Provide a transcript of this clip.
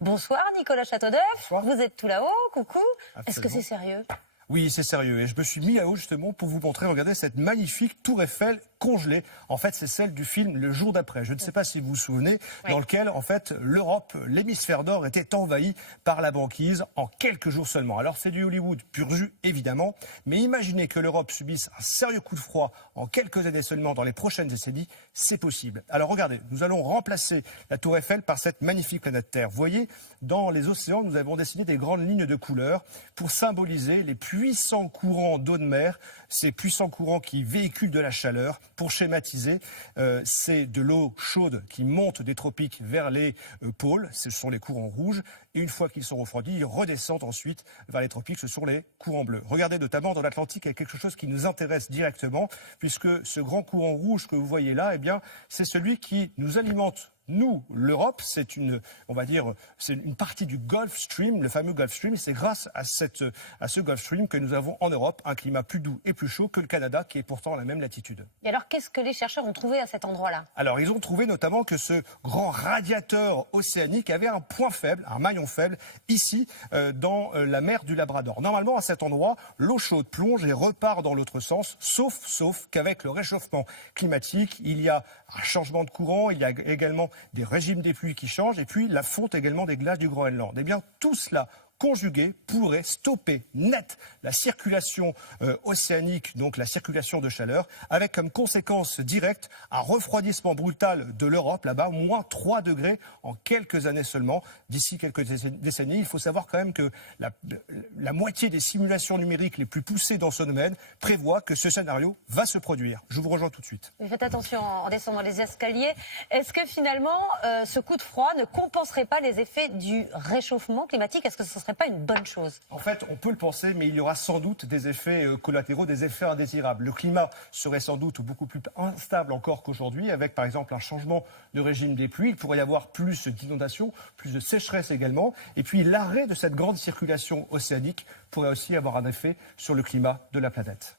Bonsoir Nicolas Châteauneuf, Bonsoir. vous êtes tout là-haut, coucou. Est-ce que Absolument. c'est sérieux? Oui, c'est sérieux. Et je me suis mis là-haut justement pour vous montrer, regardez cette magnifique tour Eiffel congelée. En fait, c'est celle du film Le Jour d'après. Je ne sais pas si vous vous souvenez, dans lequel, en fait, l'Europe, l'hémisphère nord, était envahi par la banquise en quelques jours seulement. Alors, c'est du Hollywood pur jus, évidemment. Mais imaginez que l'Europe subisse un sérieux coup de froid en quelques années seulement dans les prochaines décennies. C'est possible. Alors, regardez, nous allons remplacer la tour Eiffel par cette magnifique planète Terre. Vous voyez, dans les océans, nous avons dessiné des grandes lignes de couleurs pour symboliser les puissants courants d'eau de mer, ces puissants courants qui véhiculent de la chaleur. Pour schématiser, c'est de l'eau chaude qui monte des tropiques vers les pôles, ce sont les courants rouges, et une fois qu'ils sont refroidis, ils redescendent ensuite vers les tropiques, ce sont les courants bleus. Regardez notamment dans l'Atlantique, il y a quelque chose qui nous intéresse directement, puisque ce grand courant rouge que vous voyez là, eh bien, c'est celui qui nous alimente. Nous, l'Europe, c'est on va dire, c'est une partie du Gulf Stream, le fameux Gulf Stream. C'est grâce à ce Gulf Stream que nous avons en Europe un climat plus doux et plus chaud que le Canada, qui est pourtant à la même latitude. Et alors, qu'est-ce que les chercheurs ont trouvé à cet endroit-là? Alors, ils ont trouvé notamment que ce grand radiateur océanique avait un point faible, un maillon faible, ici, dans la mer du Labrador. Normalement, à cet endroit, l'eau chaude plonge et repart dans l'autre sens, sauf qu'avec le réchauffement climatique, il y a un changement de courant, il y a également des régimes des pluies qui changent et puis la fonte également des glaces du Groenland. Eh bien, tout cela conjugué pourrait stopper net la circulation océanique, donc la circulation de chaleur, avec comme conséquence directe un refroidissement brutal de l'Europe, là-bas, moins 3 degrés en quelques années seulement. D'ici quelques décennies, il faut savoir quand même que la moitié des simulations numériques les plus poussées dans ce domaine prévoient que ce scénario va se produire. Je vous rejoins tout de suite. Mais faites attention en descendant les escaliers. Est-ce que finalement, ce coup de froid ne compenserait pas les effets du réchauffement climatique? Est-ce que ce serait pas une bonne chose? En fait, on peut le penser, mais il y aura sans doute des effets collatéraux, des effets indésirables. Le climat serait sans doute beaucoup plus instable encore qu'aujourd'hui, avec par exemple un changement de régime des pluies. Il pourrait y avoir plus d'inondations, plus de sécheresse également. Et puis l'arrêt de cette grande circulation océanique pourrait aussi avoir un effet sur le climat de la planète.